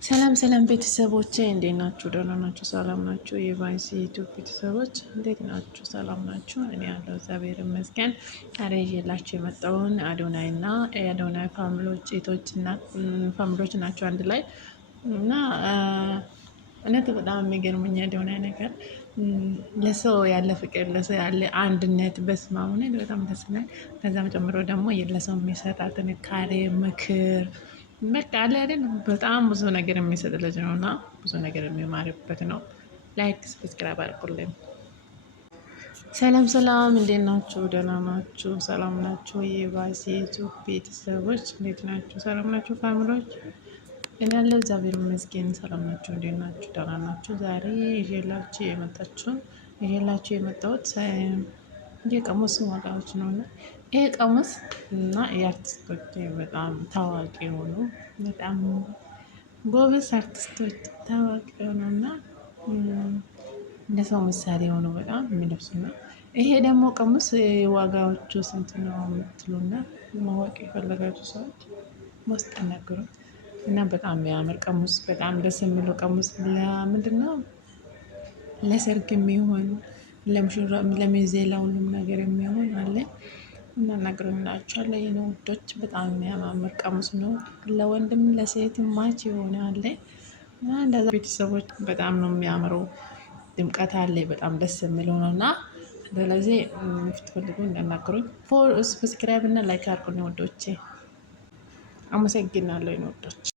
ሰላም ሰላም ቤተሰቦቼ እንዴት ናችሁ? ደህና ናችሁ? ሰላም ናችሁ? የቫይሲ ዩቲዩብ ቤተሰቦች እንዴት ናችሁ? ሰላም ናችሁ? እኔ ያለው እግዚአብሔር ይመስገን። ዛሬ ይዤላችሁ የመጣውን አዶናይ እና የአዶናይ ፋሚሊዎች ሴቶችና ፋሚሊዎች ናቸው አንድ ላይ እና እውነት በጣም የሚገርመኝ አዶናይ ነገር ለሰው ያለ ፍቅር፣ ለሰው ያለ አንድነት በስማሙ በጣም ደስ ይላል። ከዛም ጨምሮ ደግሞ ለሰው የሚሰጣ ጥንካሬ፣ ምክር በቃ አለ አይደል በጣም ብዙ ነገር የሚሰጥ ልጅ ነው እና ብዙ ነገር የሚማርበት ነው። ላይክ ሰብስክራይብ አድርጉልኝ። ሰላም ሰላም፣ እንዴት ናችሁ? ደህና ናችሁ? ሰላም ናችሁ? የባሴ ዩቲዩብ ቤተሰቦች እንዴት ናችሁ? ሰላም ናችሁ? ፋሚሊዎች እኔ ያለው እግዚአብሔር ይመስገን ሰላም ናችሁ? እንዴት ናችሁ? ደህና ናችሁ? ዛሬ ይዤላችሁ የመጣሁት የቀሙስ ዋጋዎች ነው እና ይሄ ቀሙስ እና የአርቲስቶች በጣም ታዋቂ የሆኑ በጣም ጎበዝ አርቲስቶች ታዋቂ የሆኑ እና እንደ ሰው ምሳሌ የሆኑ በጣም የሚለብሱ ነው። ይሄ ደግሞ ቀሙስ ዋጋዎቹ ስንት ነው የምትሉና ማወቅ የፈለጋችሁ ሰዎች ውስጥ ነገሩ እና በጣም የሚያምር ቀሙስ፣ በጣም ደስ የሚለው ቀሙስ ምንድን ነው ለሰርግ የሚሆን ለሙሽራ ለሚዜ ለሁሉም ነገር የሚሆን አለ እና እናገርላችኋለሁ። የኔ ውዶች በጣም የሚያማምር ቀሙስ ነው። ለወንድም ለሴት ማች የሆነ አለ እና እንደዛ ቤተሰቦች በጣም ነው የሚያምረው። ድምቀት አለ። በጣም ደስ የሚለው ነው እና ስለዚህ የምትፈልጉ እንዳናገሩኝ ሰብስክራይብ እና ላይክ አድርጉኝ ውዶቼ። አመሰግናለሁ የኔ ውዶች።